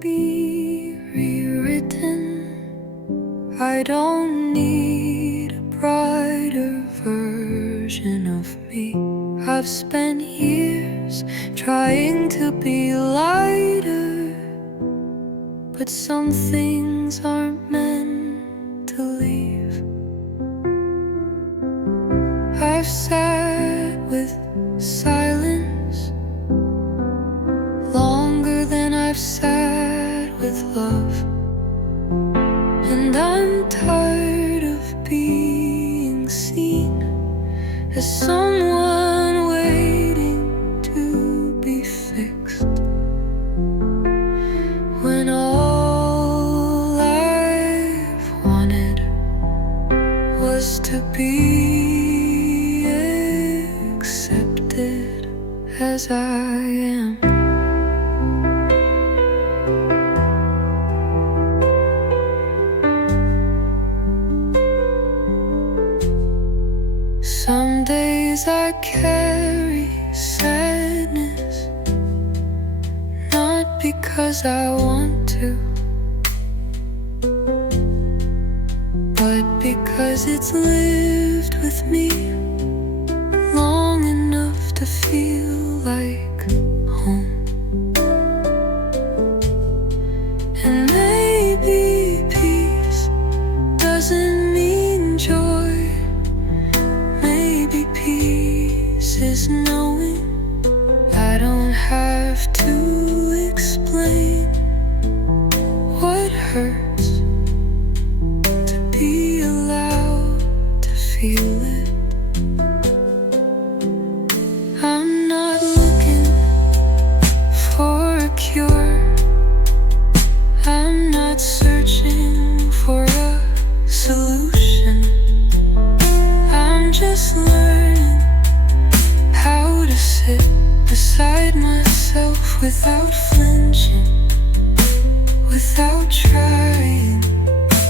be rewritten. I don't need a brighter version of me. I've spent years trying to be lighter, but some things aren't meant to leave. I've sat with silence longer than I've sat with love, and I'm tired of being seen as someone waiting to be fixed, when all I've wanted was to be accepted as I am. Some days I carry sadness, not because I want to, but because it's lived with me long enough to feel like home. And maybe peace doesn't mean joy. Maybe peace is knowing I don't have to explain what hurts, to be allowed to feel it. I'm not looking for a cure. I'm not searching for a solution. I'm just learning how to sit beside myself without flinching, without trying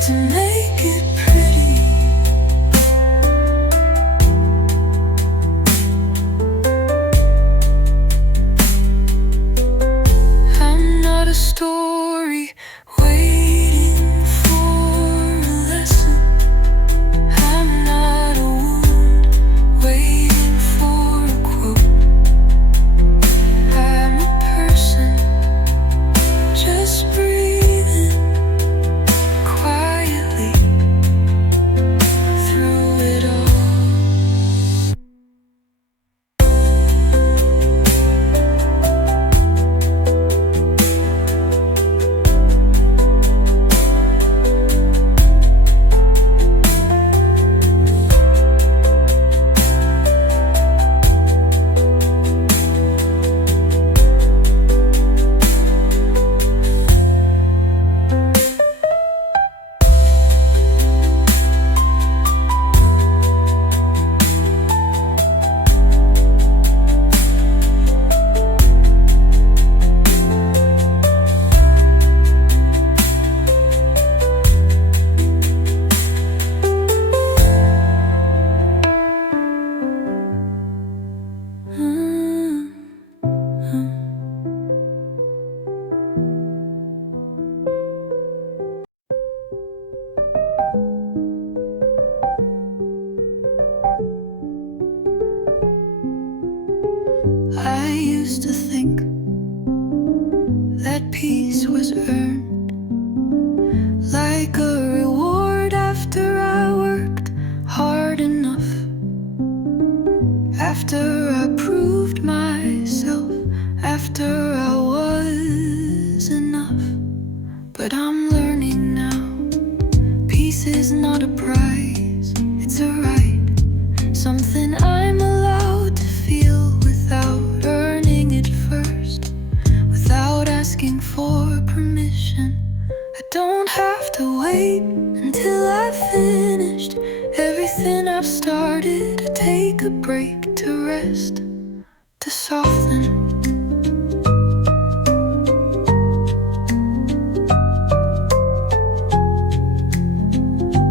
to make it pretty. I'm not a story waiting for a lesson. I'm not a wound waiting for a quote. I'm a person just breathing quietly through it all. I used to think that peace was earned, like a reward after I worked hard enough, after I proved myself, after I was enough. But I'm learning now, peace is not a prize, it's a right, something I'm allowed to feel without earning it first, without asking for permission. I don't have to wait until I've finished everything I've started, to take a break, to rest, to soften.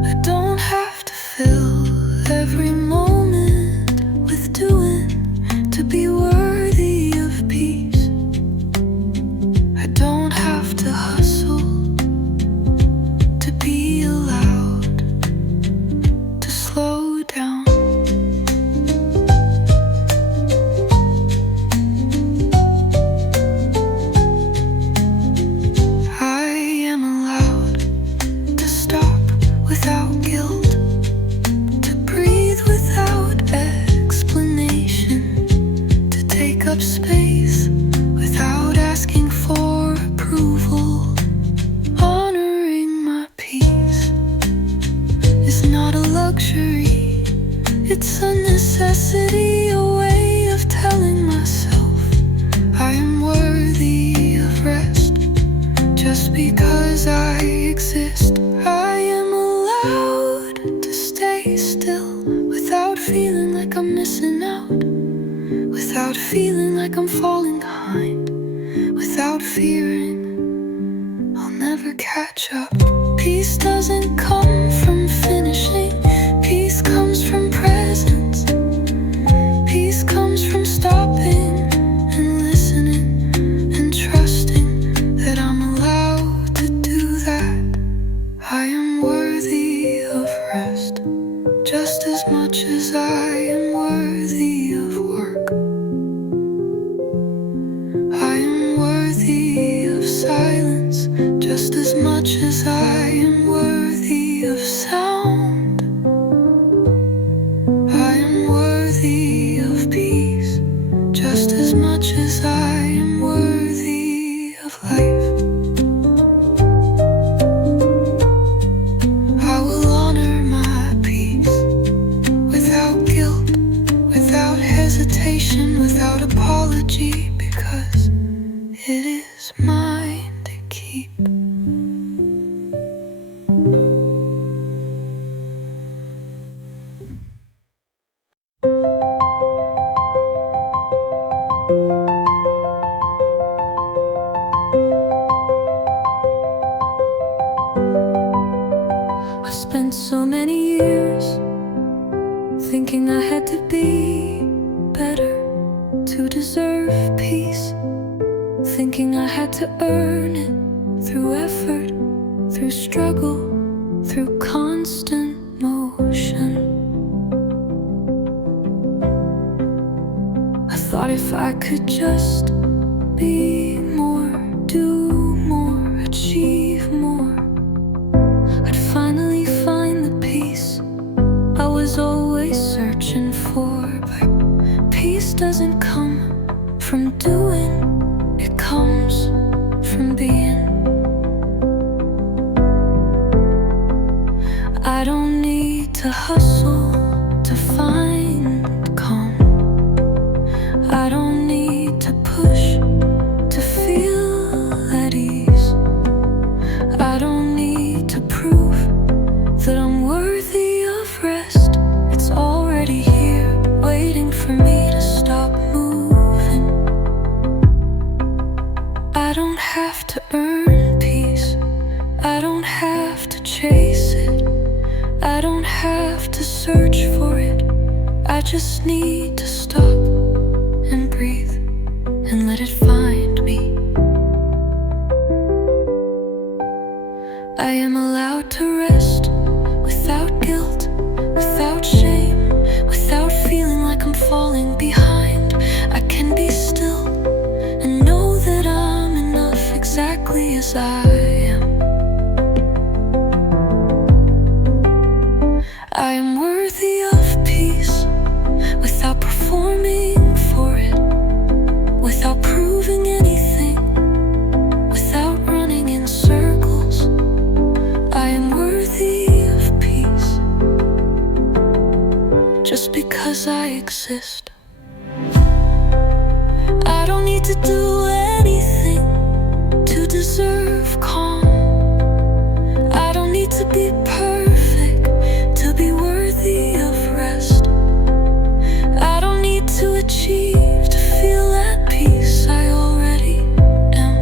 I don't have to fill every moment with doing to be worthy of peace. I don't have to luxury, it's a necessity, a way of telling myself I am worthy of rest. Just because I exist, I am allowed to stay still without feeling like I'm missing out, without feeling like I'm falling behind, without fearing I'll never catch up. Peace doesn't come from finishing, peace comes from presence. Peace comes from stopping and listening and trusting that I'm allowed to do that. I am worthy of rest, just as much as I am worthy of work. I am worthy of silence, just as much as I am worthy of sound. I am worthy of peace, just as much as I am worthy of life. I will honor my peace without guilt, without hesitation, without apology, because it is mine to keep. I spent so many years thinking I had to be better to deserve peace, thinking I had to earn it through effort, through struggle, through constant motion. I thought if I could just be more, do more, achieve more, I'd finally find the peace I was always searching for. But peace doesn't come from doing, it comes from being. I don't need to hustle to find calm. I don't need to push to feel at ease. I don't need to prove that I'm worthy of rest. It's already here, waiting for me to stop moving. I don't have to earn peace, I don't have to chase it, I don't have to search for it. I just need to stop and breathe and let it find me. I am allowed to rest without guilt, without shame, without feeling like I'm falling behind. I can be still and know that I'm enough exactly as I am. I am worthy of peace without performing for it, without proving anything, without running in circles. I am worthy of peace, just because I exist. I don't need to do anything to deserve calm. I don't need to be perfect to be worthy of rest. I don't need to achieve to feel at peace. I already am.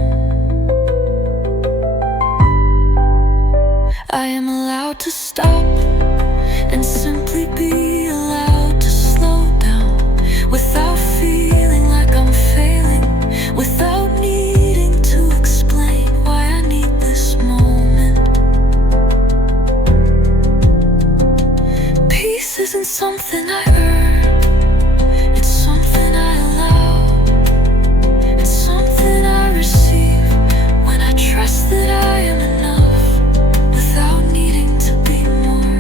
I am allowed to stop and simply be allowed to slow down without feeling like I'm failing, without needing to explain why I need this moment. Peace isn't something I earn, it's something I allow, it's something I receive when I trust that I am enough without needing to be more.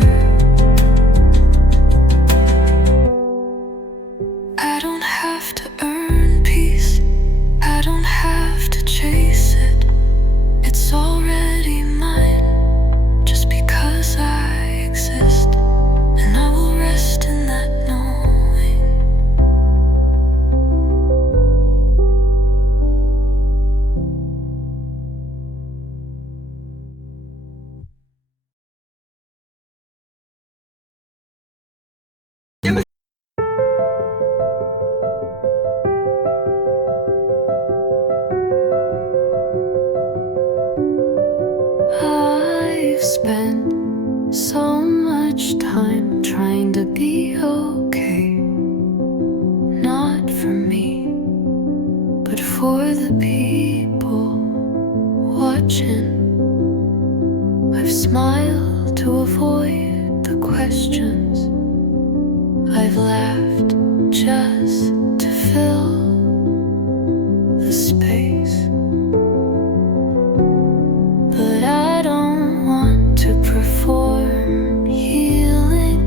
spent so much time trying to be okay. Not for me, but for the people watching. I've smiled to avoid the questions. I've laughed just to fill the space. But I don't want to perform healing.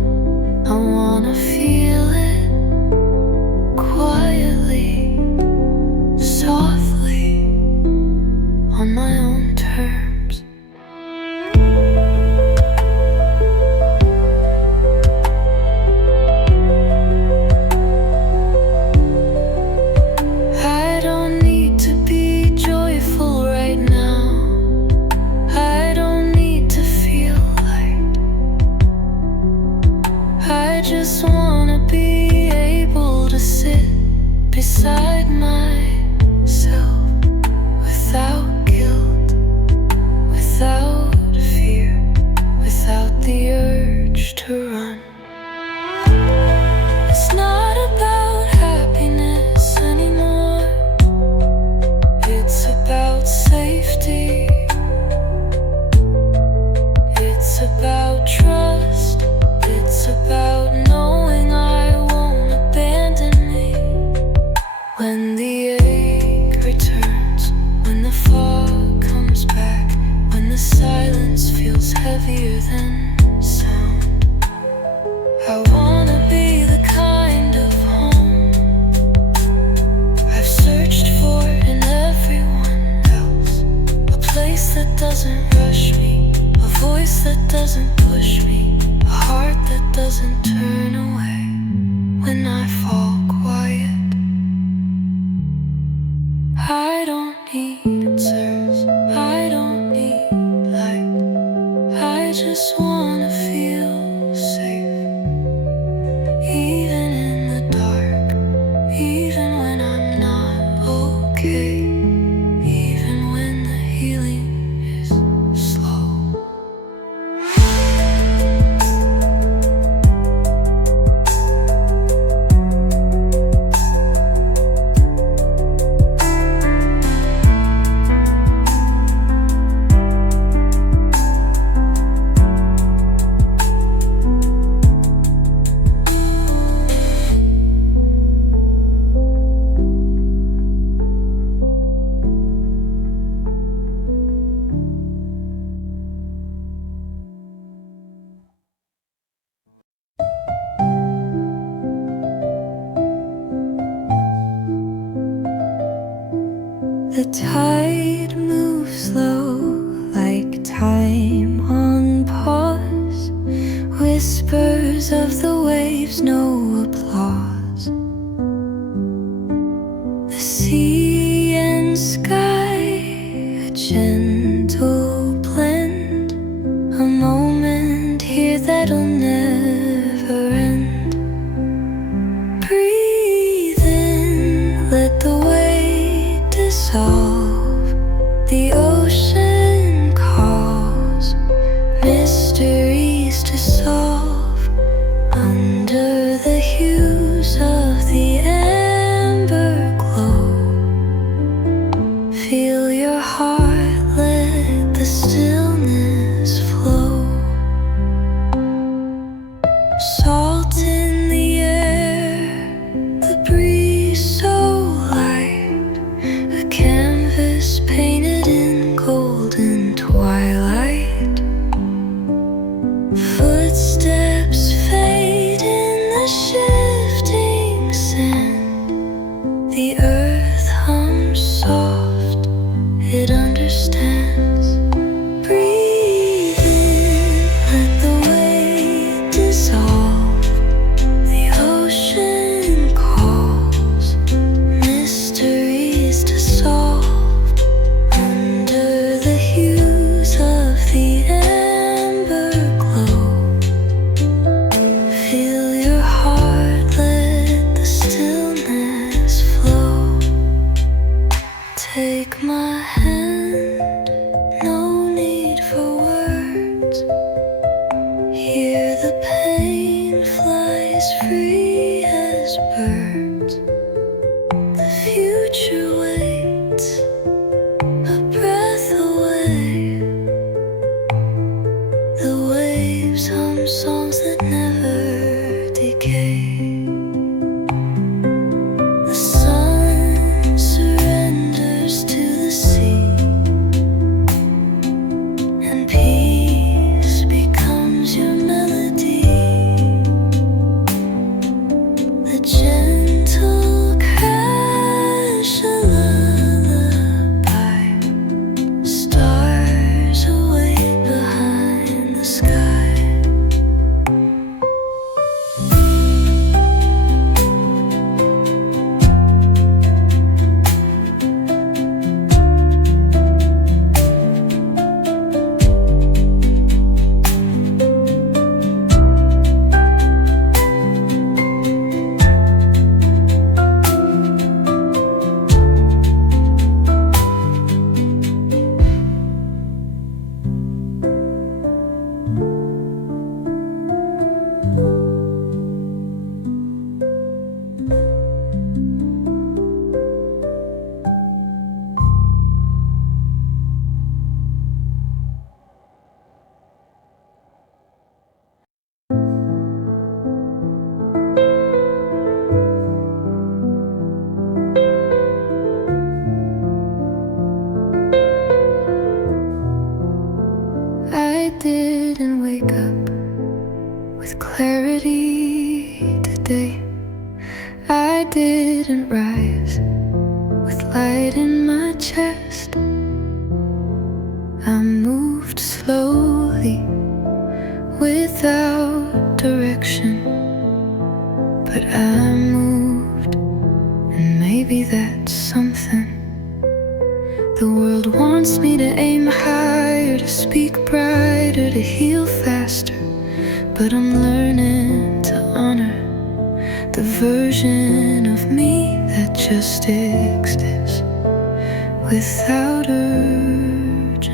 I wanna feel it quietly, softly, on my own terms. I don't need to be joyful right now. I don't need to feel light. I just wanna be able to sit beside myself without guilt, without fear, without the urge to run. It's not about happiness anymore. It's about safety. It's about trust. It's about knowing I won't abandon me. When the ache returns, when the fog comes back, when the silence feels heavier than sound, I wanna be the kind of home I've searched for in everyone else. A place that doesn't rush me, a voice that doesn't push me, a heart that doesn't turn away when I fall quiet. I don't need answers, I don't need light. I just wanna feel safe, even in the dark, even when I'm not okay, even when the healing is slow. The tide moves slow, like time on pause. Whispers of the waves, no applause. The sea and sky, a gentle blend. A moment here that'll never end. Breathe in, let the weight dissolve. The ocean calls, mysteries to solve. Under the hues of the amber glow, feel your heart, let the stillness flow. Salt in the air, the breeze so light. A canvas painted in golden twilight. Footsteps songs that never decay. The sun surrenders to the sea, and peace becomes your melody. The gentle crash of lullaby, stars await behind the sky. I didn't wake up with clarity today. I didn't rise with light in my chest. I moved slowly without direction, but I moved, and maybe that's something. The world wants me to aim higher, to speak brighter, to heal faster, but I'm learning to honor the version of me that just exists without urgency.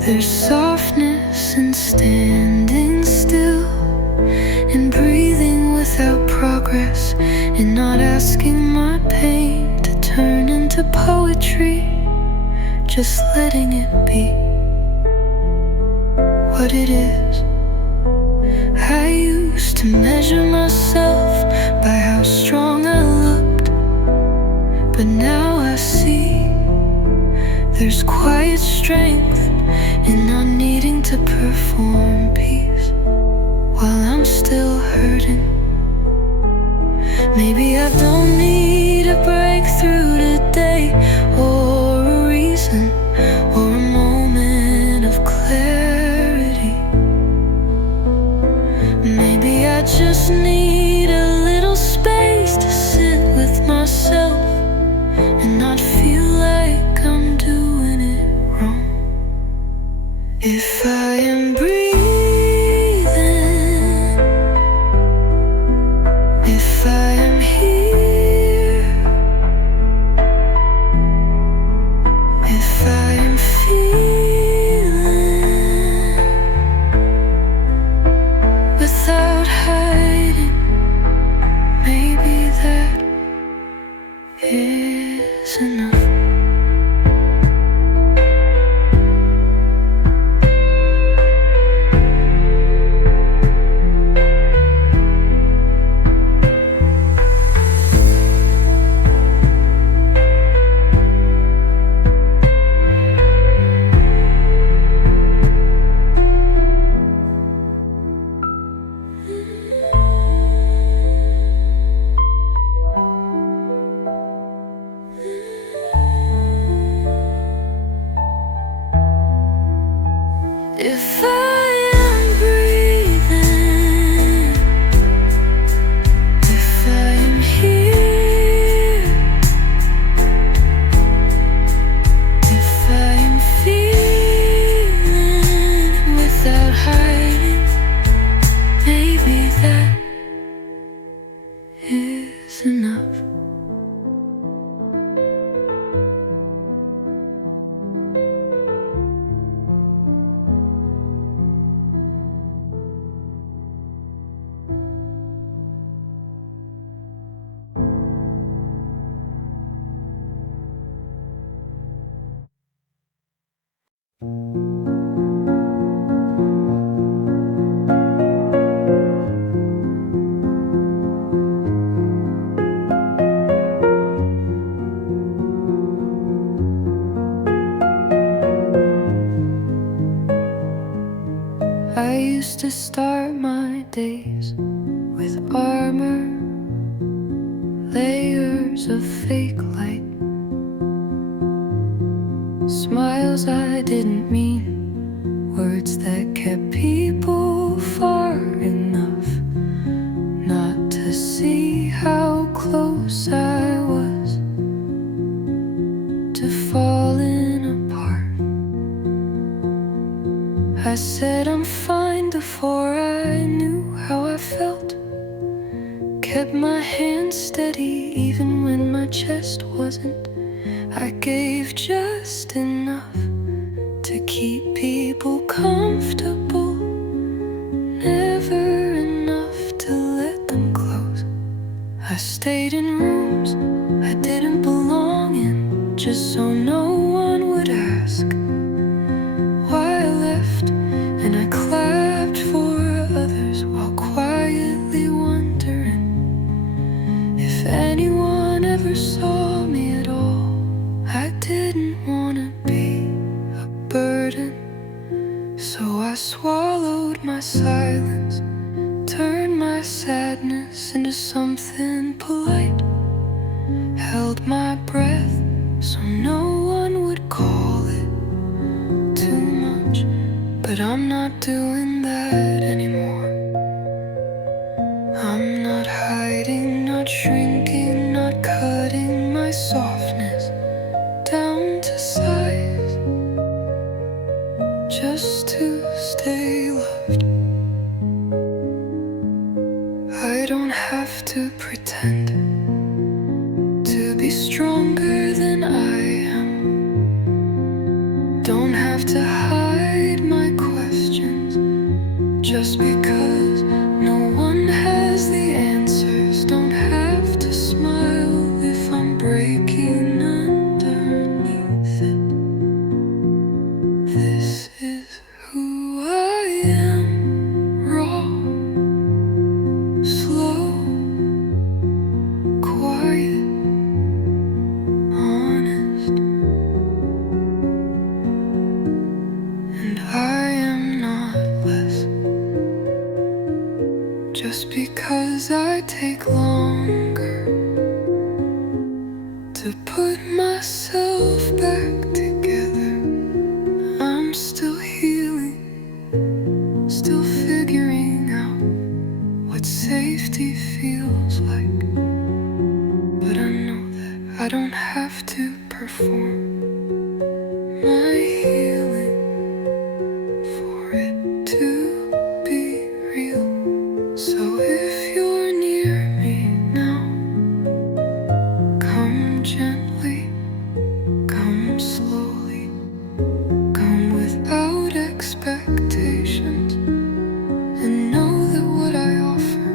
There's softness in standing still, in breathing without progress, in not asking my pain to turn into poetry, just letting it be what it is. I used to measure myself by how strong I looked, but now I see there's quiet strength in not needing to perform peace while I'm still hurting. Maybe I don't need a breakthrough today, or a reason, or a moment of clarity. Maybe I just need a little space to sit with myself and not feel like I'm doing it wrong. If I am breathing, if I am here, used to start my days with armor, layers of fake light, smiles I didn't mean, words that kept people far enough not to see how close I was to falling apart. I said I'm fine before I knew how I felt, kept my hands steady even when my chest wasn't. I gave just enough to keep people comfortable, never enough to let them close. I stayed in rooms I didn't belong in, just so no one would ask why I left, and I clapped for others while quietly wondering if anyone ever saw me at all. I didn't want to be a burden, so I swallowed my silence, turned my sadness into something polite, held my breath so no one would call it too much. But I'm not doing that anymore. I'm not hiding, not shrinking, not cutting my softness down to size, just to stay loved. I don't have to pretend to be stronger than I am. Don't have to hide my questions just because no one has the answers. Don't have to smile if I'm breaking underneath it. This is who I am, raw, slow, quiet, honest. And I am not less just because I take longer to put myself back together. I'm still healing, still figuring out what safety feels like. But I know that I don't have to perform my healing for it to be real. So if you're near me now, come gently, come slowly, come without expectations, and know that what I offer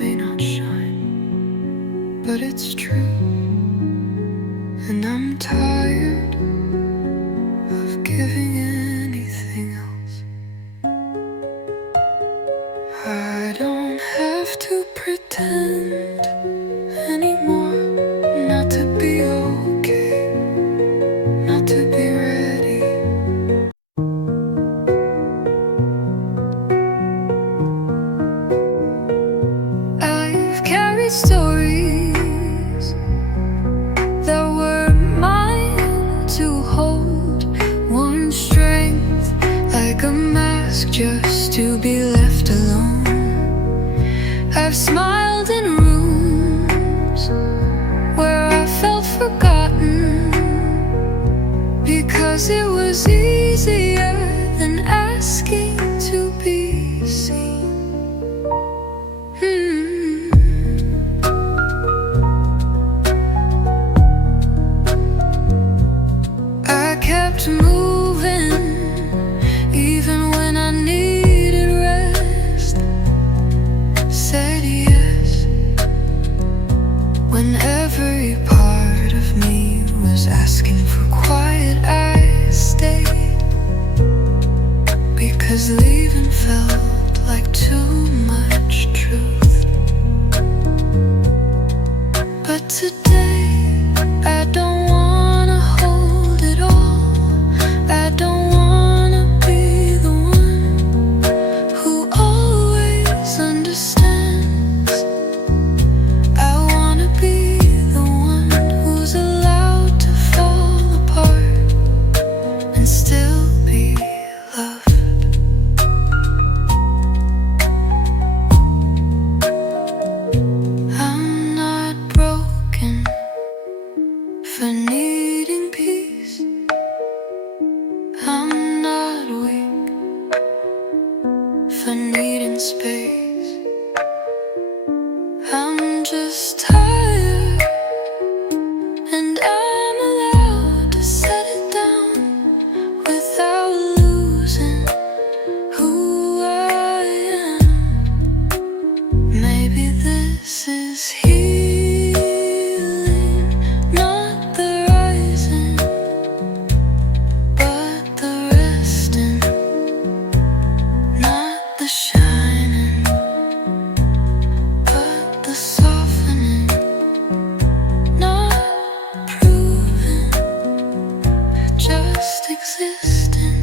may not shine, but it's true. And I'm tired of giving anything else. I don't have to pretend anymore not to be okay, not to be ready. I've carried stories that were mine to hold, worn strength like a mask just to be left alone. I've smiled in rooms where I felt forgotten, because it was easier than asking to be seen. I kept moving even when I needed rest, said yes when every part of me was asking for quiet. I stayed because leaving felt like too much truth. But today I don't wanna hold it all. I don't wanna be the one who just existing.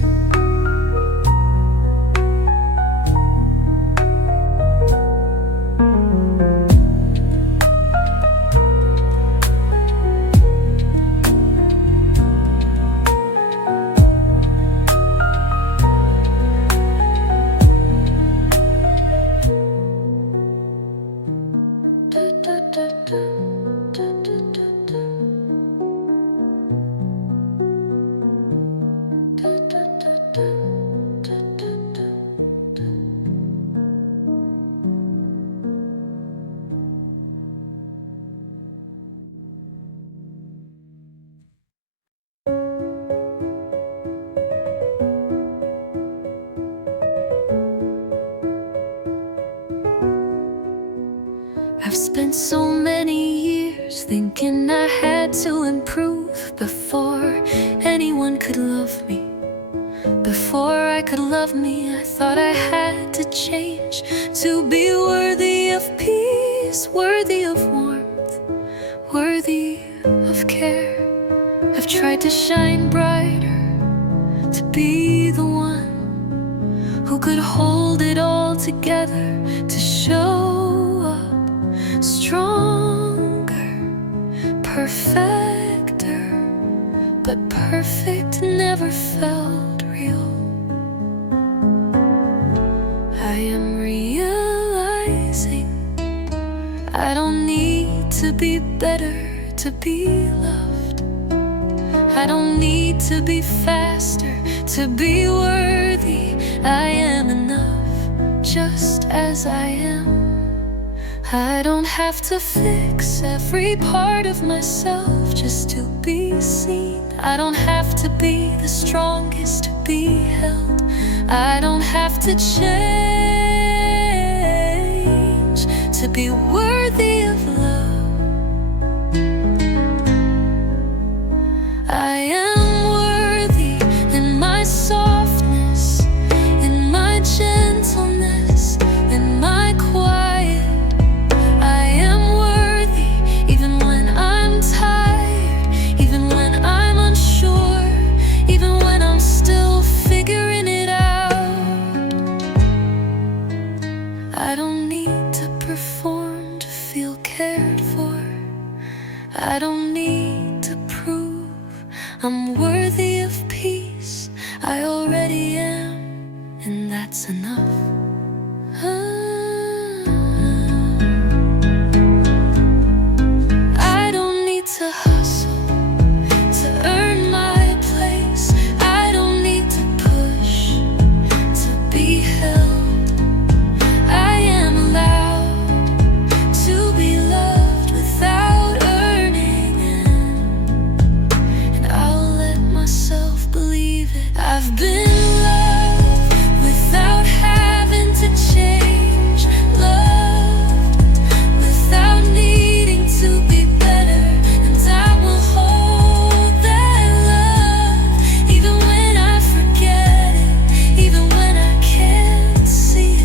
I've spent so many years thinking I had to improve before anyone could love me. Before I could love me, I thought I had to change to be worthy of peace, worthy of warmth, worthy of care. I've tried to shine brighter, to be the one who could hold it all together, to show up stronger, perfecter, but perfect never felt real. I am realizing I don't need to be better to be loved. I don't need to be faster to be worthy. I am enough just as I am. I don't have to fix every part of myself just to be seen. I don't have to be the strongest to be held. I don't have to change to be worthy of love. I am worthy in my softness, in my gentleness, in my quiet. I am worthy even when I'm tired, even when I'm unsure, even when I'm still figuring it out. I don't need to perform to feel cared for. I don't need to prove I'm worthy of peace. I already am, and that's enough. I don't need to hustle to earn my place. I don't need to push to be held. I am allowed to be loved without earning it, and I'll let myself believe it. I've been loved without having to change, loved without needing to be better, and I will hold that love even when I forget it, even when I can't see it.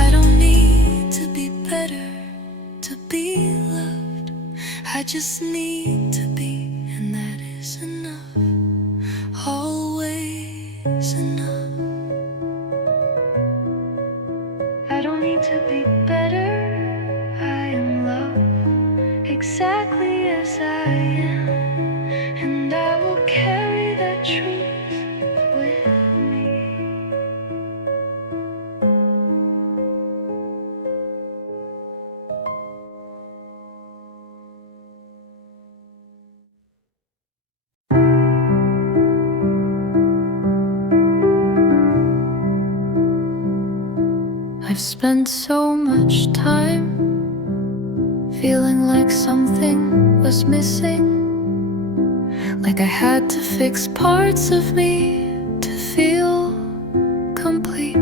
I don't need to be better to be loved. I just need to be, and that is enough, always enough. I don't need to be better. I am loved exactly as I am, and I will carry that truth with me. I've spent so much time feeling like something was missing, like I had to fix parts of me to feel complete,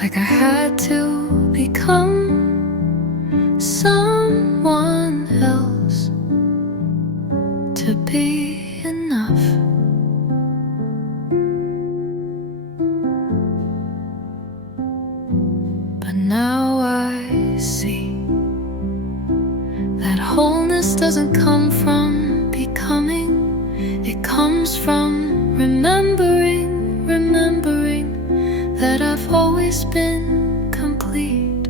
like I had to become someone else to be enough. But now I see that wholeness doesn't come from becoming, comes from remembering that I've always been complete,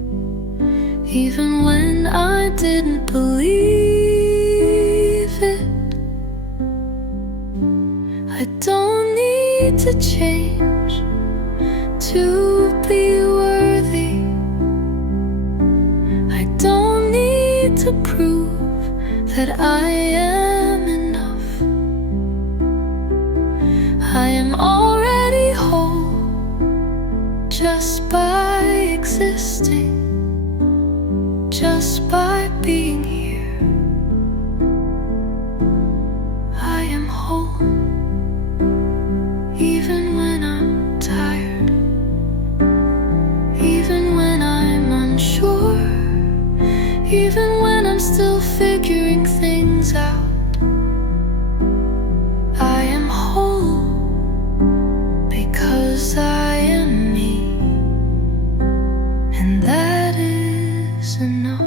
even when I didn't believe it. I don't need to change to be worthy. I don't need to prove that I am enough. I am already whole just by existing, just by being here. I am whole, even when I'm tired, even when I'm unsure, even when I'm still figuring things out. I am whole because I am me, and that is enough.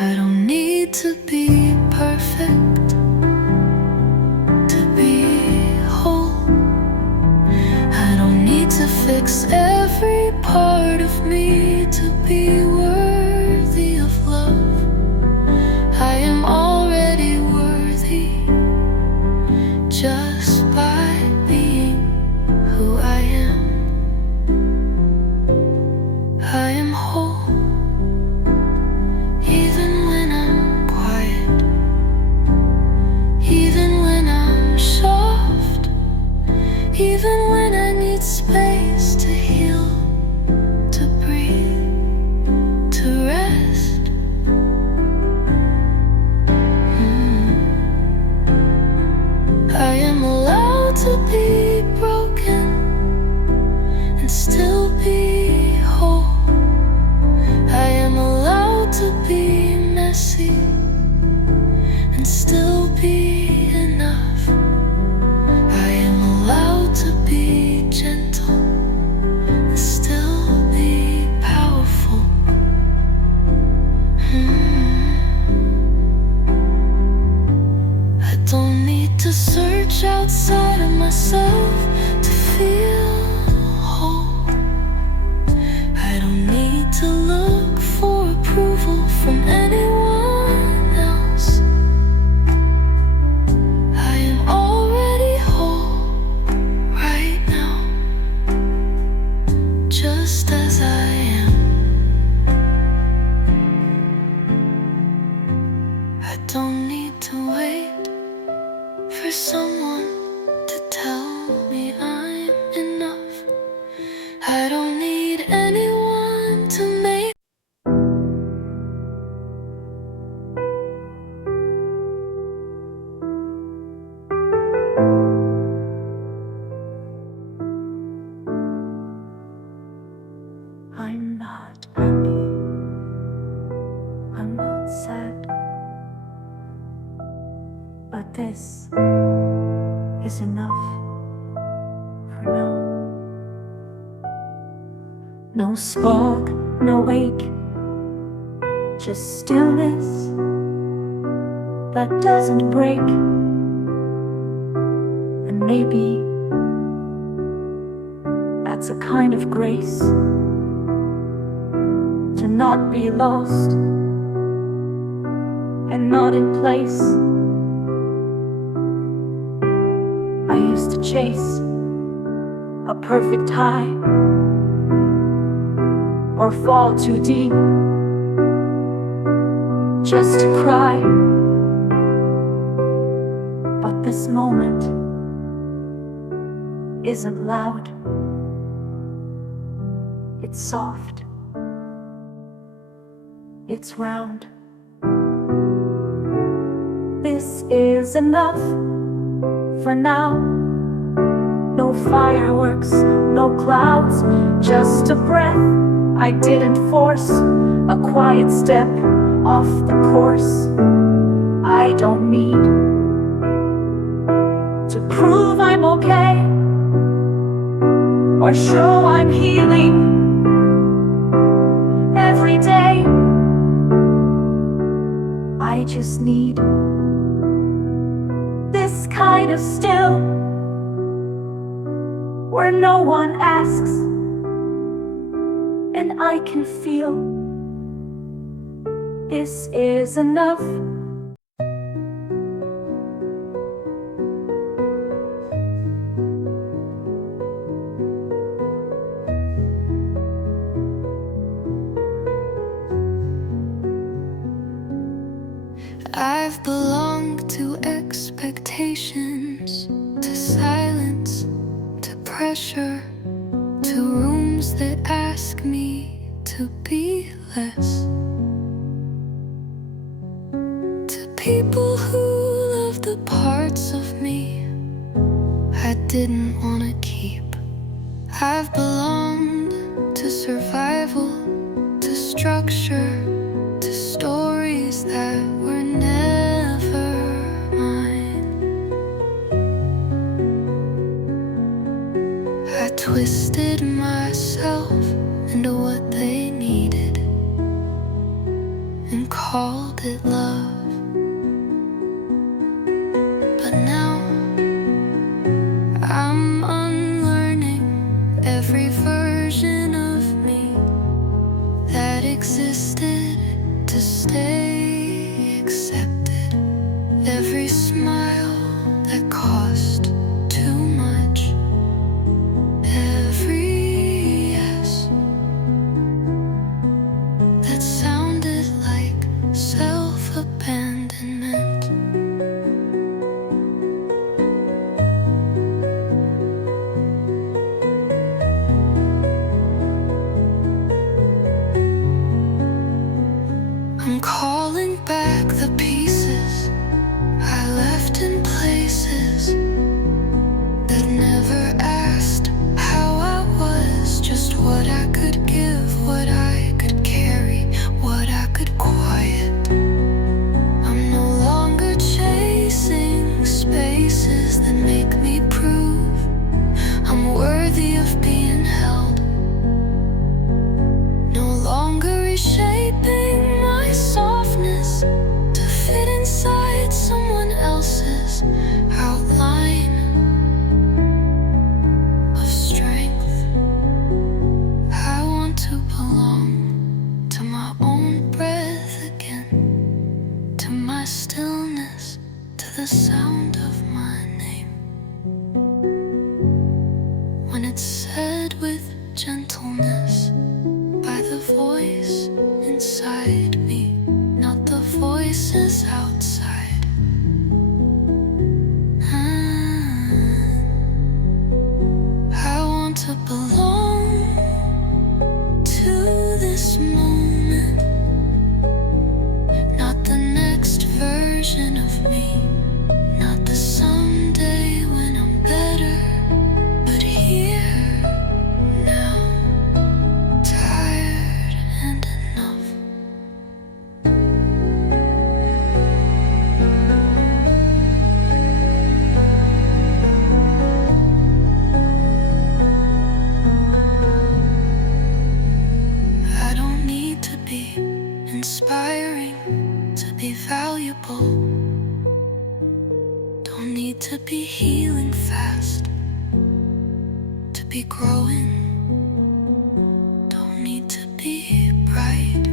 I don't need to be perfect to be whole. I don't need to fix every part of me to be worthy of love. I am already worthy just by being who I am. I am whole, even when I'm quiet, even when I'm soft, even when I need space to heal, to breathe, to rest. I am allowed to be broken and still be whole. I am allowed to be messy and still be enough. I am allowed to be gentle and still be powerful. I don't need to search outside of myself to feel whole. I don't need to look for approval from anyone else. I am already whole right now, just as I am. I don't need to wait for someone to tell me I'm enough. I don't need anyone to make I'm not happy, I'm not sad, but this is enough for now. No spark, no wake, just stillness that doesn't break. And maybe that's a kind of grace, to not be lost and not in place. I used to chase a perfect high or fall too deep just to cry. But this moment isn't loud, it's soft, it's round. This is enough for now. No fireworks, no clouds, just a breath I didn't force, a quiet step off the course. I don't need to prove I'm okay or show I'm healing every day. I just need this kind of still, where no one asks and I can feel this is enough. I've belonged to expectations, to silence, to pressure, to rooms that ask me to be less, to people who love the parts of me I didn't want to keep. I've belonged to survival, to structure, to stories that were never mine. I twisted myself into what they needed and called it love. But now I'm unlearning every version of me that existed to stay accepted, every smile that cost too much, every yes that sounded like self-abandonment. I'm calling back the pieces I left in places that never asked how I was, just what I could give, what I could carry, what I could quiet. I'm no longer chasing spaces that make me prove I'm worthy of being held. No longer reshaping my softness to fit inside someone else's outline of strength. I want to belong to my own breath again, to my stillness, to the sound of my name. When it's said with gentleness by the voice inside me, not the voices outside. I want to belong to this moment, not the next version of me, not the someday when I'm better, but here, now, tired and enough. I don't need to be inspiring to be valuable. Don't need to be healing fast to be growing. Don't need to be bright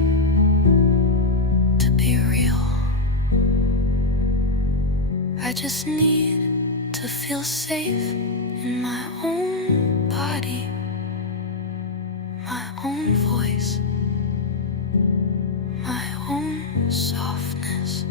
to be real. I just need to feel safe in my own body, my own voice, my own softness.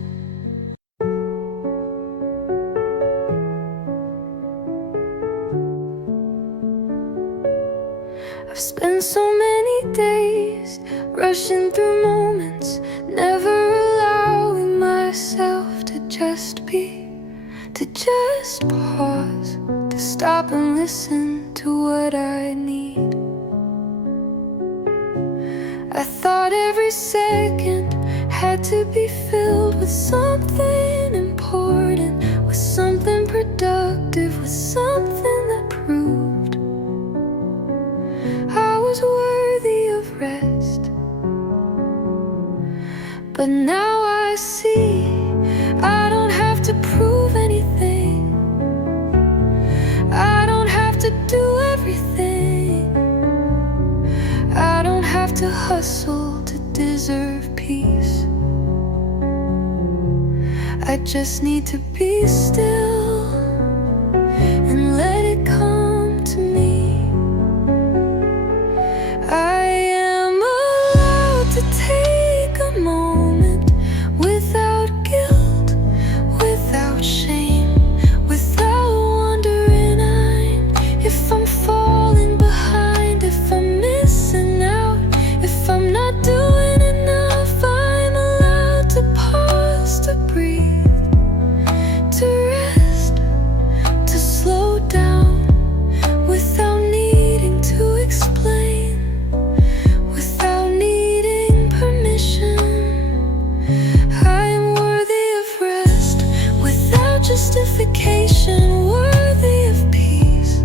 I've spent so many days rushing through moments, never allowing myself to just be, to just pause, to stop and listen to what I need. I thought every second had to be filled with something important, with something productive, with something that proved I was worthy of rest. But now I see hustle to deserve peace. I just need to be still and let it come to me. I am allowed to take a moment without guilt, without shame, without wondering if I'm falling behind, if I'm missing out, if I'm not doing enough. I'm allowed to pause, to breathe, to rest, to slow down without needing to explain, without needing permission. I am worthy of rest without justification, worthy of peace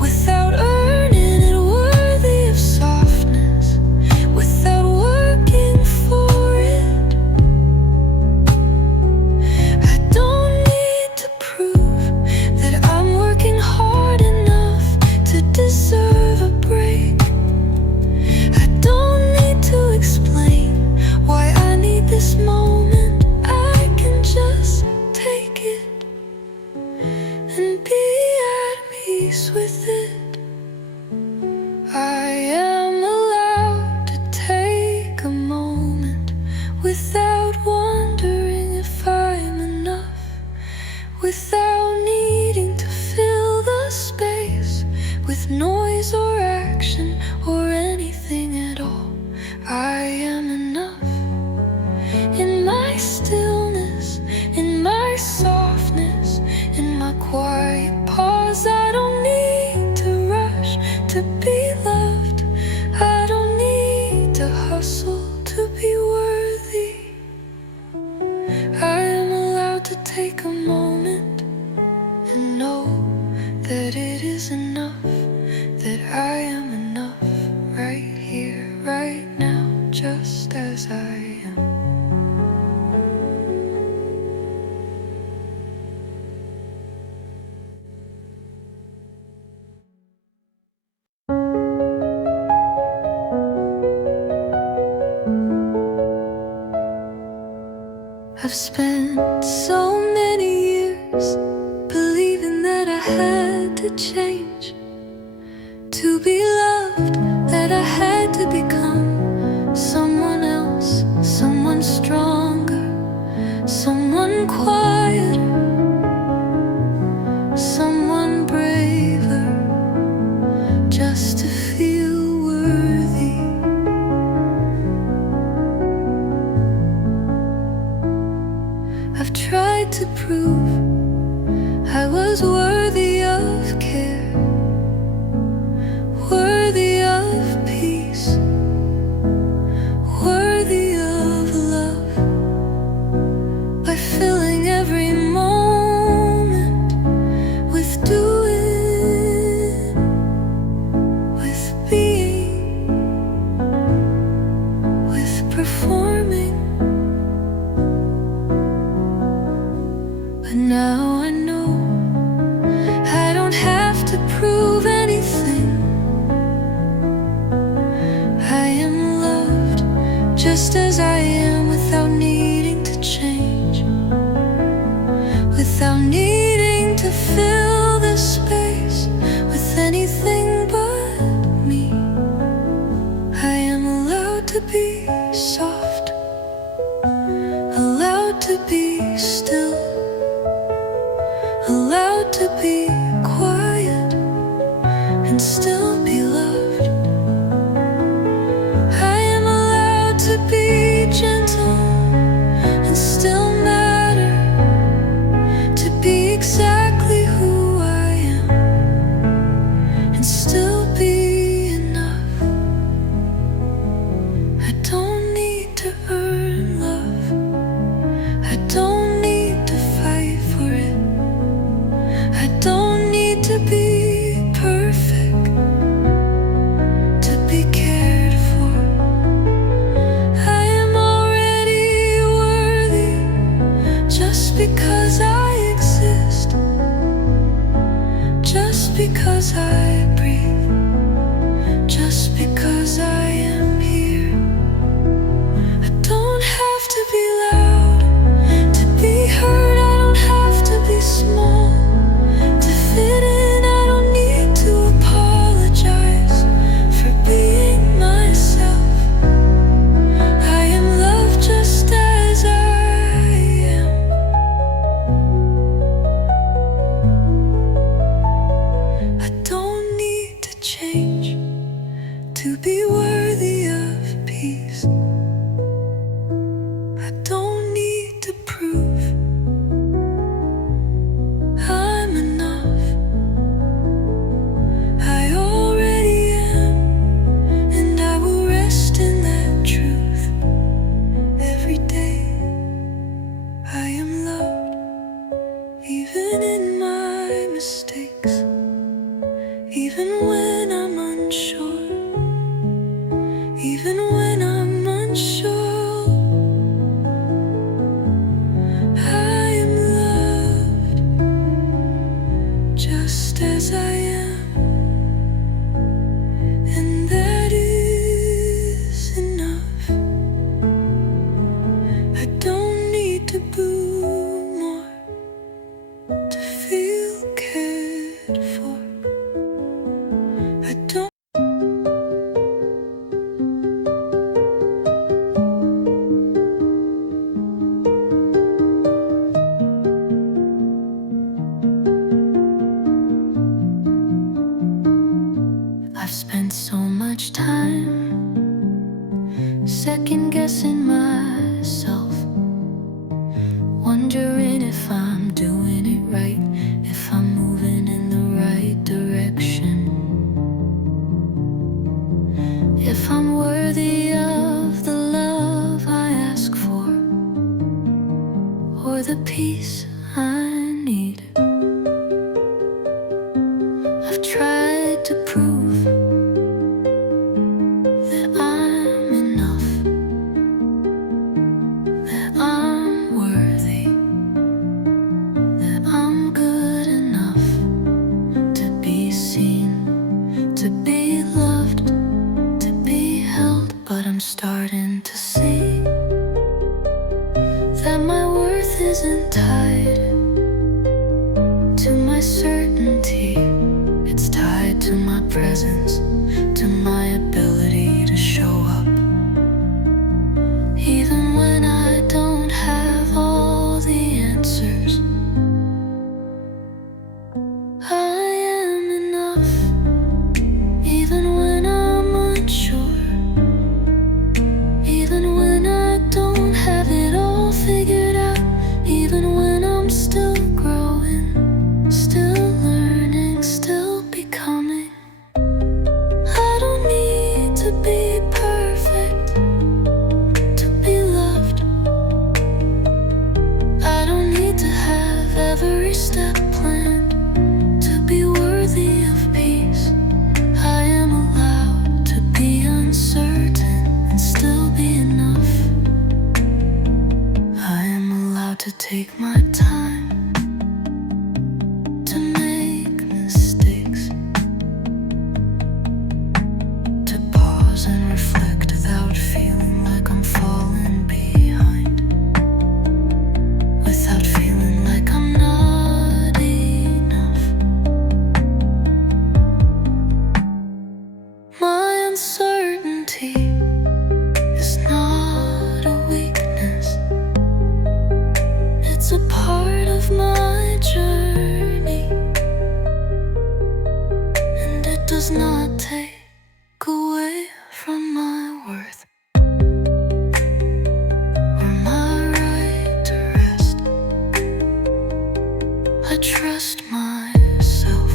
without earning it, worthy of softness without working for it. I don't need to prove that I'm working hard enough to deserve a break. I don't need to explain why I need this moment. I can just take it and be at peace with it. I am allowed to take a moment without wondering if I'm enough, without needing to fill the space with noise or action or anything at all. I am enough in my stillness, in my softness, in my quiet pause. I don't need to rush to be loved. I don't need to hustle to be worthy. I am allowed to take a moment and know that it is enough, that I am enough right here, right now, just as I am. I've spent so many years believing that I had to change to be loved, that I had to become someone else, someone stronger, someone quieter, someone braver, just to feel worthy. I've tried to prove I was worthy of care, worthy of peace, worthy of love, by filling every moment with doing, with being, with performing. But now I know I don't have to prove anything. I am loved just as I am, without needing to change, without needing to fill this space with anything but me. I am allowed to be soft, allowed to be still, allowed to be quiet and still be loved. I am allowed to be gentle and still matter, to be exactly who I am and still be enough. I don't need peace I need. I've tried to prove that I'm enough, that I'm worthy, that I'm good enough to be seen, to be loved, to be held. But I'm starting to see that my worth isn't tied to my certainty. It's tied to my presence, to my ability to show up. Even when I don't have all the answers, I am enough. Even when I'm unsure, even when I don't have it all figured out, even when I'm still growing, still learning, still becoming. I don't need to be perfect to be loved. I don't need to have every step planned to be worthy of peace. I am allowed to be uncertain and still be enough. I am allowed to take my time to make mistakes, to pause and reflect without feeling like I'm falling behind, without feeling like I'm not enough. My uncertainty is not a weakness. It's a part of my journey, and it does not take away from my worth or my right to rest. I trust myself,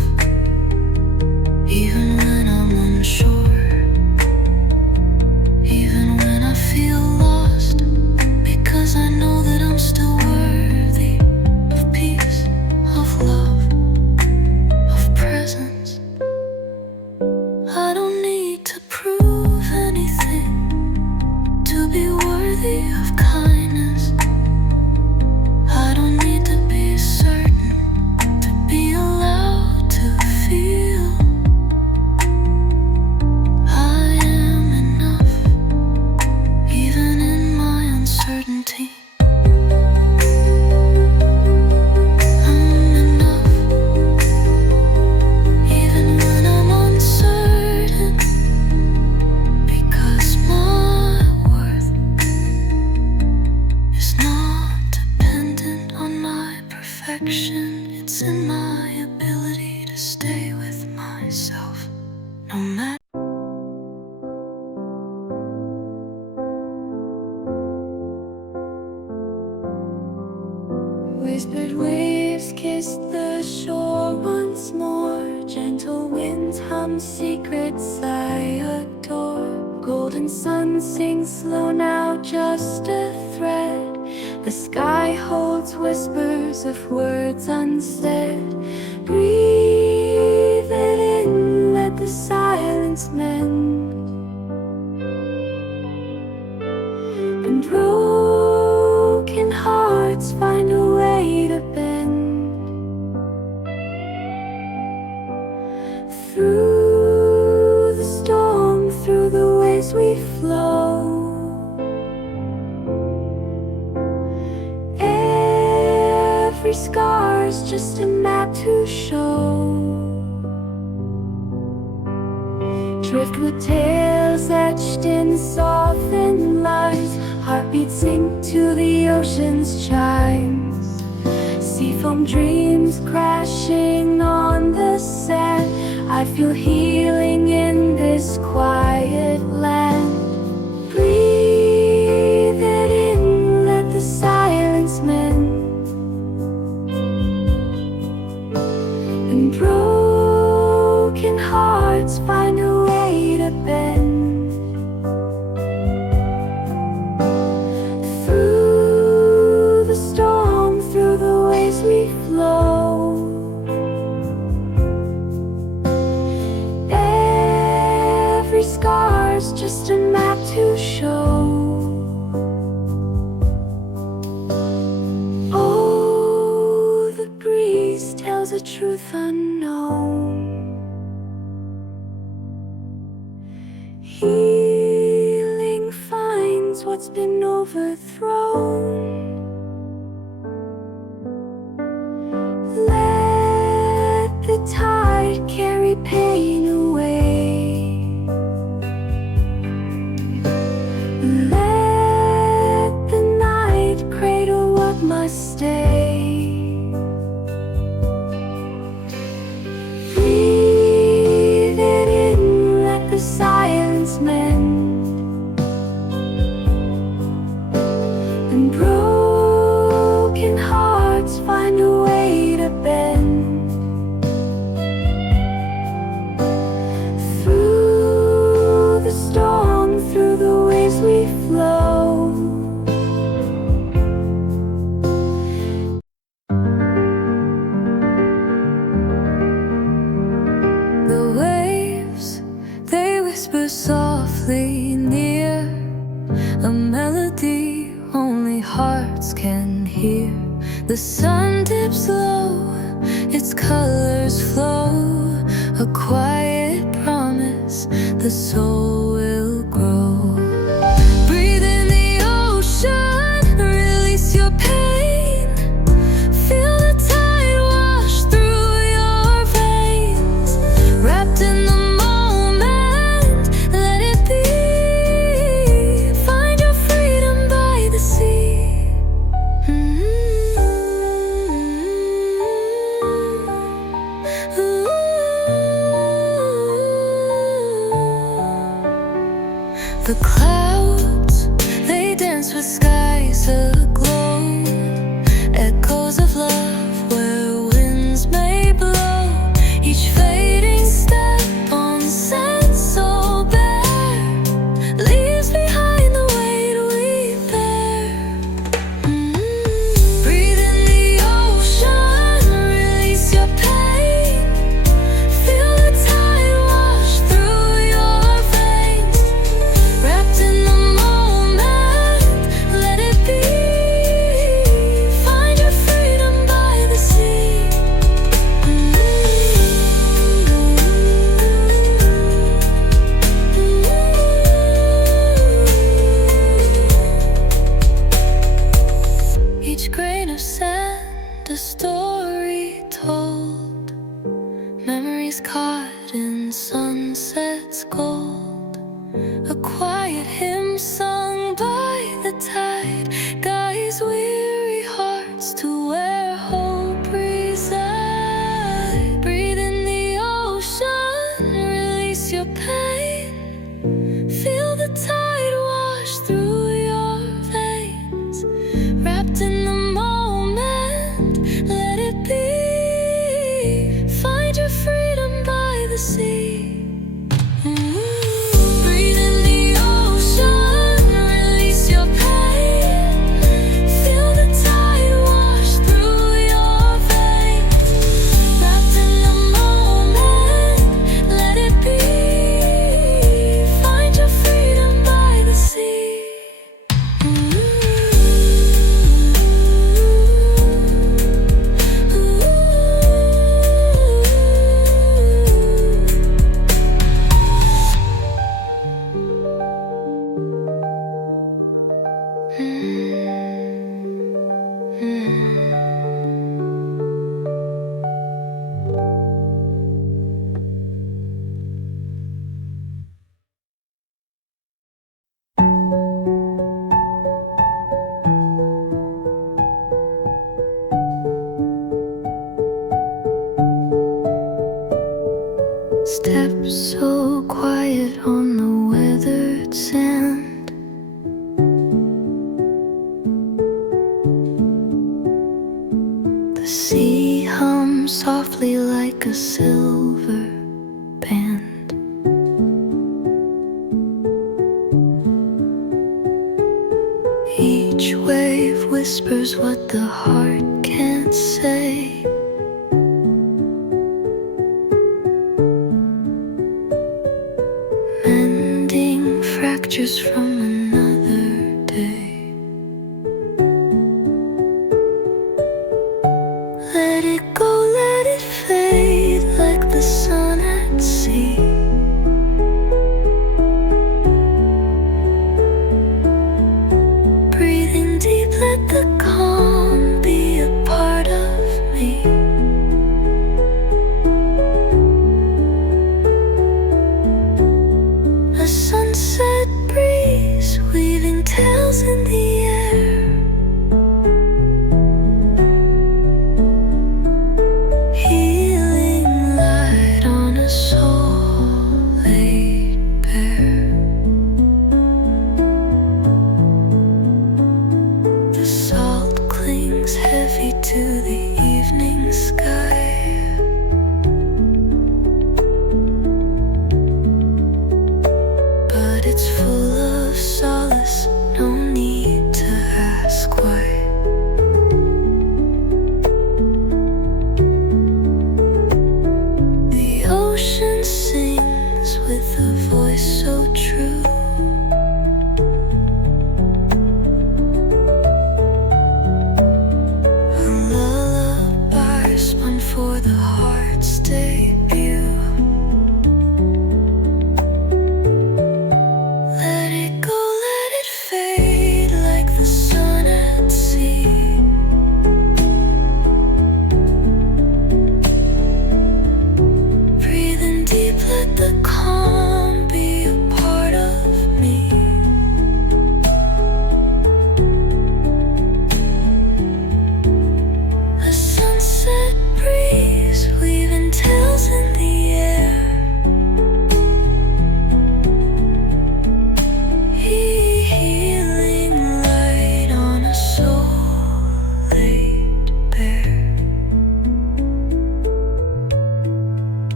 even when I'm unsure, even when I feel lost, because I know that I'm still worthy of peace, of love, of presence. I don't need to prove anything to be worthy of kindness. I don't need to be certain to be allowed to feel. I am enough, even in my uncertainty. I'm enough, even when I'm uncertain, because my worth is not dependent on my perfection. It's in my ability to stay with myself, no matter. Whispered waves kiss the shore once more. Gentle winds hum secrets I adore. Golden sun sings slow now, just a thread. The sky holds whispers of words unsaid. Breathe it in, let the silence mend. And broken hearts find a way to bend. Through the storm, through the waves we flow. Every scar's just a map to show. Driftwood tales etched in softened lines. Heartbeats sink to the ocean's chimes. Seafoam dreams crashing on the sand. I feel healing in this quiet land. Breathe it in, let the silence mend. And broken hearts find a way to bend. Through the storm, through overthrown. Let the tide carry pain away. Let the night cradle what must stay. Breathe it in, let the silence mend. And broken hearts find a way to bend. Through the storm, through the waves we flow. The waves, they whisper softly near, a melody only hearts can hear. The sun dips low, its colors flow, a quiet promise the soul will grow. Breathe in the ocean, release your pain. Feel the tide wash through your veins. Wrapped in the moment, let it be. Find your freedom by the sea. The clouds, they dance with skies aglow. Echoes of love where winds may blow. Each fading step on sand so bare leaves behind the weight we bear. Breathe in the ocean, release your pain. Feel the tide wash through your veins. Wrapped in the moment, let it be. Find your freedom by the sea. Each grain of sand, a story told. Memories caught in sunset's gold. A quiet hymn sung by the tide guides weary hearts to where hope resides. Breathe in the ocean, release your pain. Feel the tide wash through your veins. Wrapped in the moment, let it be. Find your freedom by the sea. Breathe in the ocean, release your pain. Feel the tide wash through your veins. Wrapped in the moment, let it be. Find your freedom by the sea. Steps so quiet on the weathered sand. The sea hums softly like a silver band. Each wave whispers what the heart can't say. Mending fractures from another day. Let it go, let it fade like the sun at sea.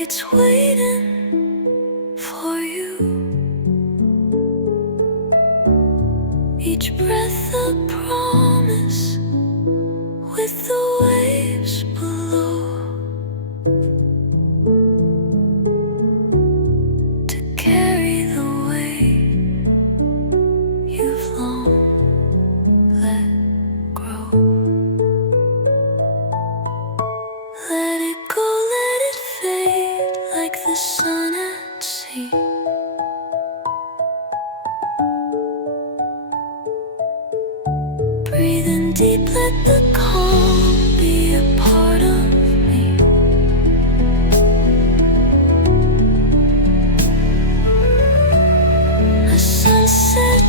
like it's waiting for you. Each breath a promise with the waves below, to carry the weight you've long let grow. Let it go, let it fade like the sun at sea. Breathing deep, let the calm be a part of me. A sunset.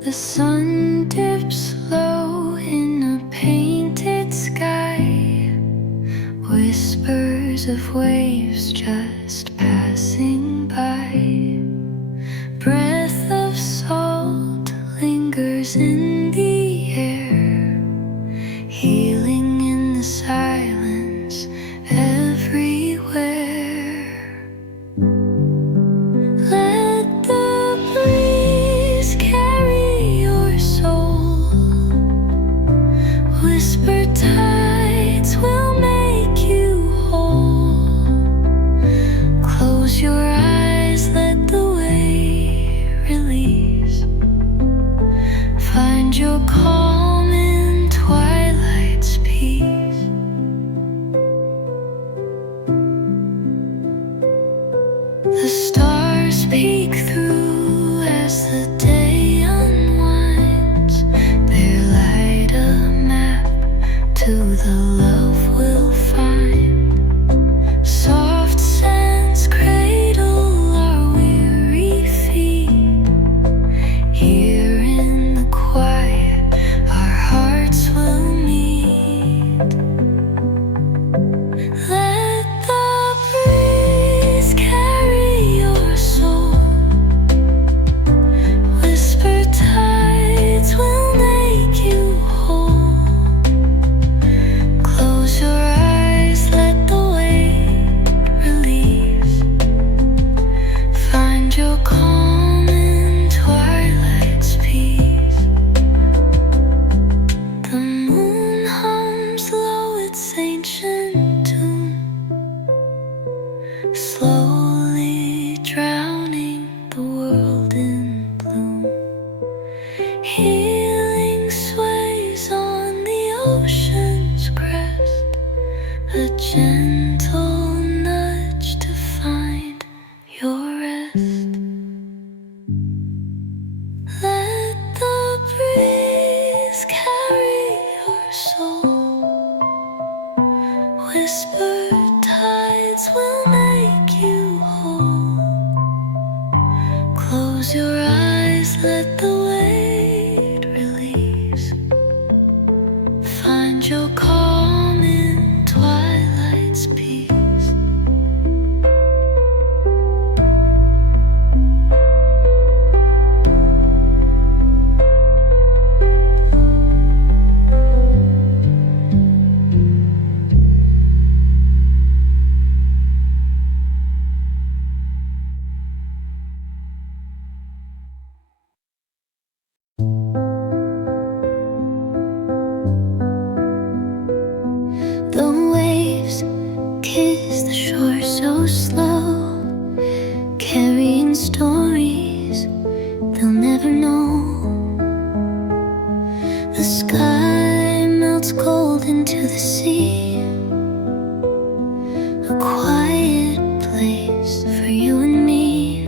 The sun dips low in a painted sky, whispers of waves just passing by. Breath of salt lingers in the air, healing in the silence everywhere. Let the breeze carry your soul. Whisper tides will make you whole. Close your eyes, let the weight release. Find your calm in twilight's peace. The stars peek through as the day unwinds. They light a map to the love we'll find. Soft sands cradle our weary feet. Here in the quiet, our hearts will meet. Let the breeze carry your soul. Whisper tides will make you whole. Close your eyes, let the weight release. Find your calm in twilight's peace. The moon hums low its ancient tune, slowly drowning the world in bloom. Healing sways on the ocean's crest, a gentle nudge to find your rest. Let the breeze carry your soul. Whisper tides will make you whole. Close your eyes, let the weight release. Find your calm in twilight's peace. The waves kiss the shore so slow, carrying stories they'll never know. The sky melts gold into the sea, a quiet place for you and me.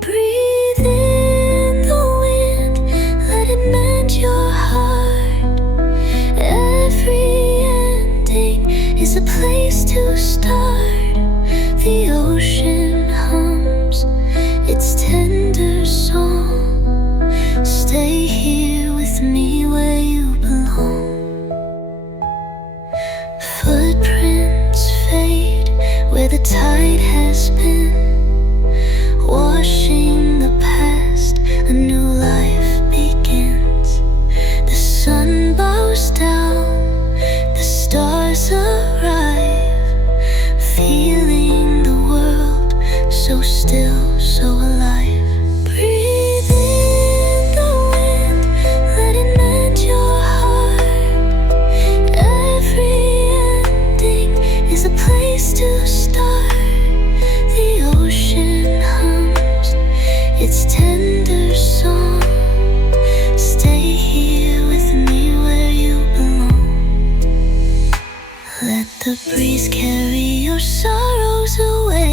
Breathe in the wind, let it mend your heart. Every ending is a place to start. The ocean hums its tender song. Stay here with me where you belong. the tide has been washing the past. A new life begins. The sun bows down, the stars arrive, feeling the world so still, so alive. Breathe in the wind, let it mend your heart. Every ending is a place to start. The ocean hums its tender song. Stay here with me where you belong. Let the breeze carry your sorrows away.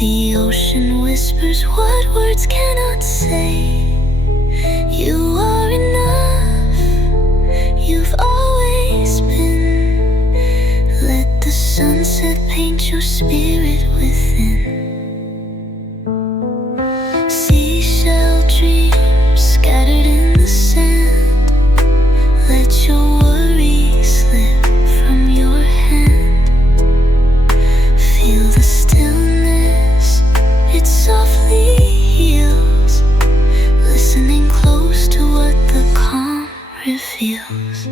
The ocean whispers what words cannot say. You are enough, you've always been. Let the sunset paint your spirit within. Seashell dreams scattered in the sand. Let your worries slip from your hand. Feel the stillness, it softly heals. Listening close to what the calm reveals.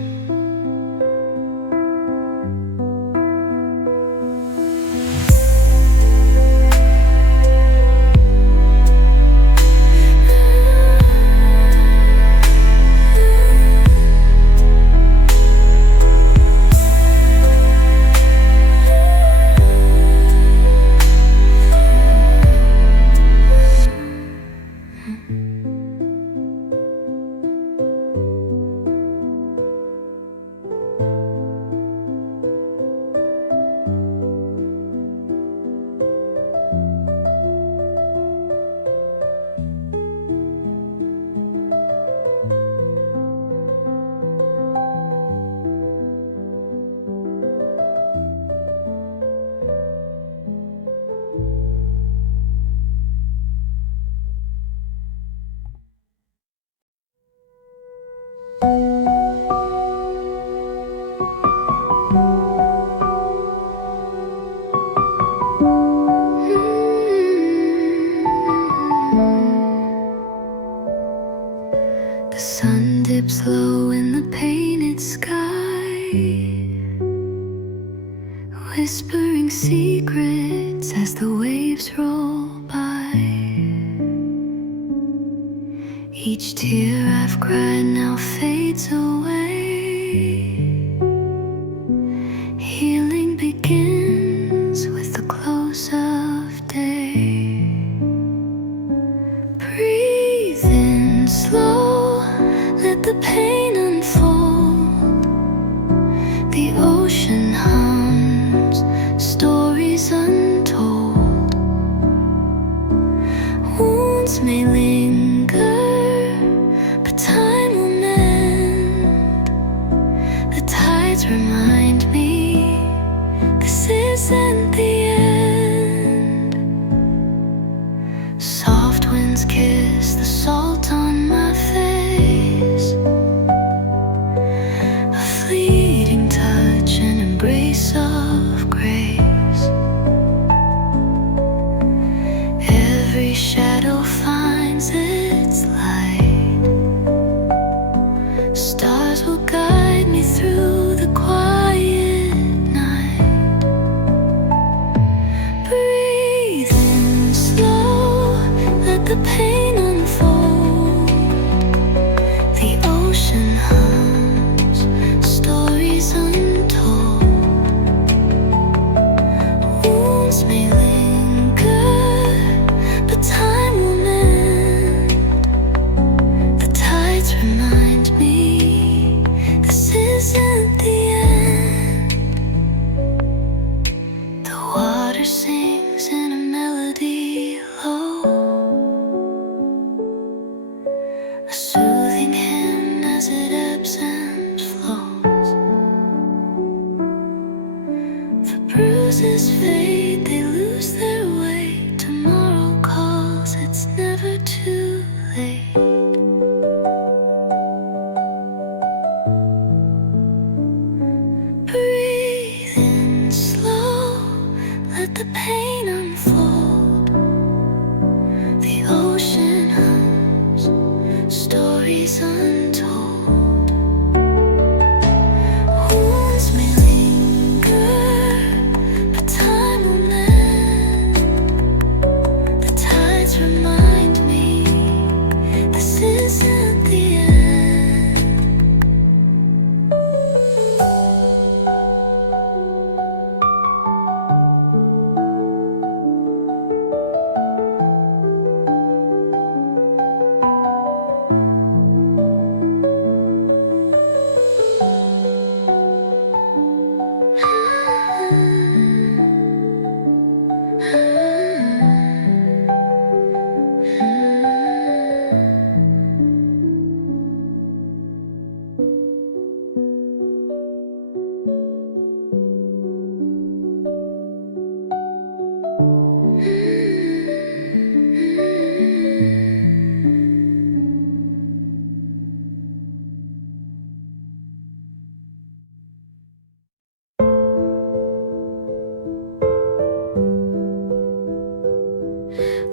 The sun dips low in the painted sky, whispering secrets as the waves roll by. Each tear I've cried now fades away. Healing begins with the close of day. Breathe in slow, let the pain unfold. The ocean hums stories untold. Wounds may linger, but time will mend. The tides remind me this isn't the end. Soft winds kiss the salt on my face. A fleeting touch, an embrace of grace. Every shadow finds its light. Stars will guide me through the quiet night. Breathe in slow, let the pain unfold. The ocean hums stories untold. Wounds may linger, but time will mend. The tides remind me this isn't the end. The water sings in a melody low, a soothing hymn as it ebbs and flows. The bruises fade, they lose their weight. Tomorrow calls, it's never too late. Breathe in slow. pain unfold. The ocean hums, stories untold. Wounds may linger, but time will mend. The tides remind me this isn't the end.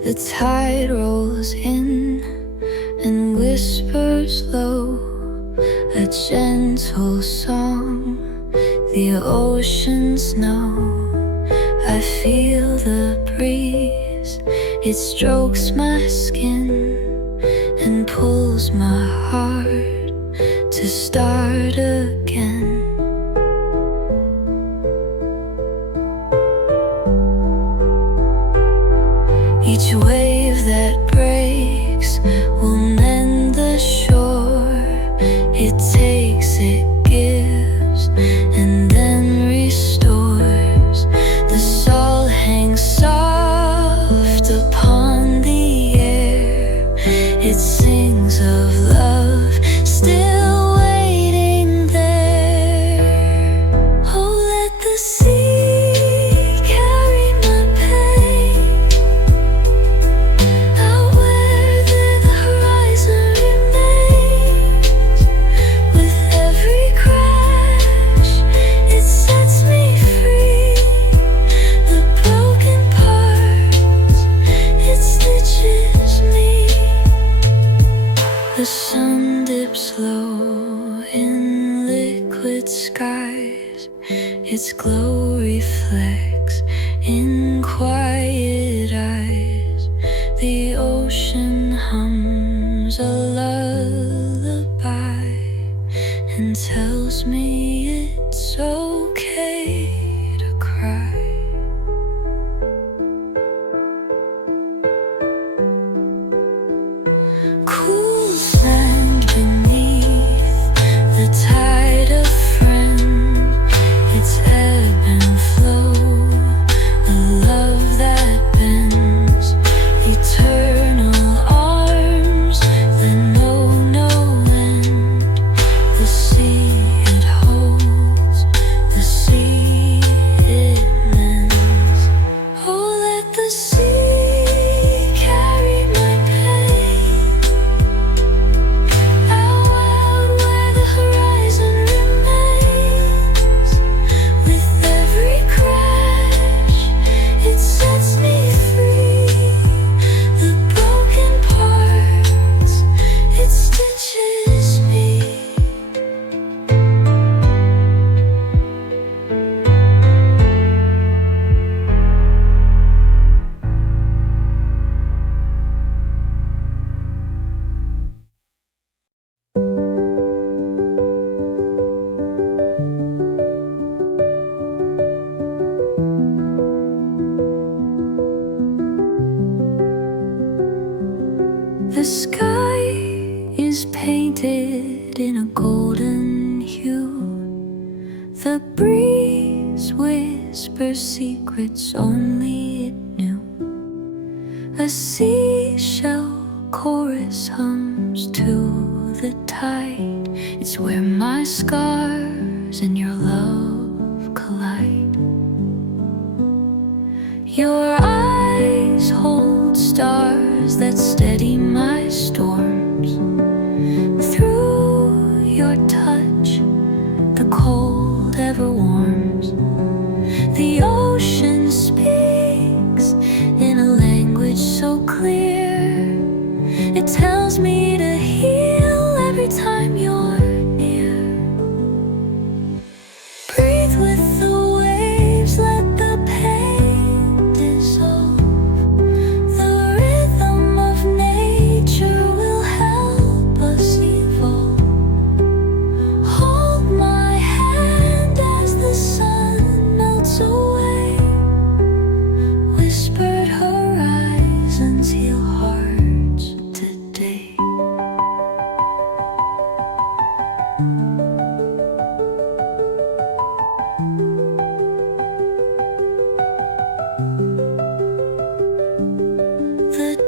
The tide rolls in and whispers low, a gentle song the oceans know. I feel the breeze, it strokes my skin and pulls my heart to start again. Each wave that breaks will mend the shore. It takes, it gives, and then restores. The salt hangs soft upon the air. It sings of love still waiting there. Oh, let the sea carry my pain out where the horizon remains. With every crash, it sets me free. The broken parts, it stitches me. The sun dips low in liquid skies. Its glow reflects in quiet eyes. The ocean hums a lullaby and tells me it's okay to cry. Cool sand beneath the tide of friend. It's ebb and flow, a love that bends. Eternal arms that know no end. The sea it holds, the sea it mends. Oh, let the sea carry my pain out where the horizon remains. With every crash, it sets me free. The broken parts, it stitches me. The sky is painted in a golden hue. The breeze whispers secrets only it knew. A seashell chorus hums to the tide. It's where my scars and your love collide. Your eyes hold stars that steady my storms. Through your touch, the cold ever warms. The ocean speaks The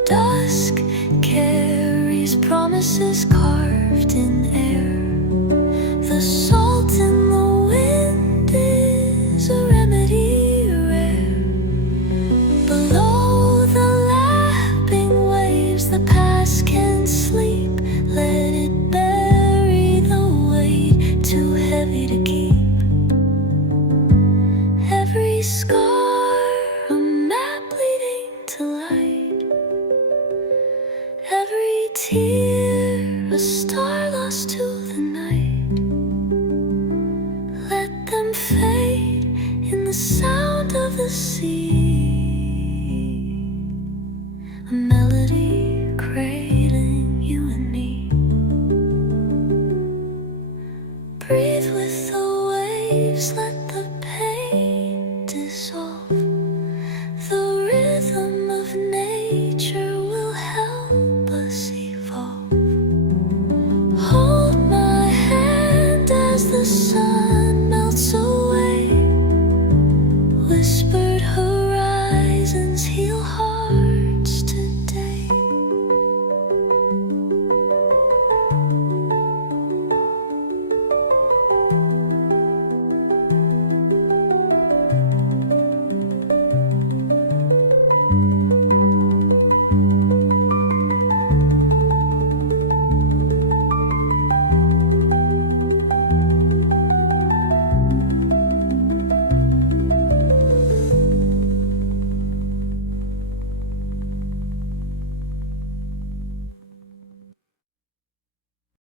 dusk carries promises carved in air. The salt in the wind is a remedy rare. Below the lapping waves, the past can sleep. Let it bury the weight, too heavy to keep. Every scar, a map leading to light. Every tear, a star lost to the night. Let them fade in the sound of the sea. A melody cradling you and me. Breathe with the waves.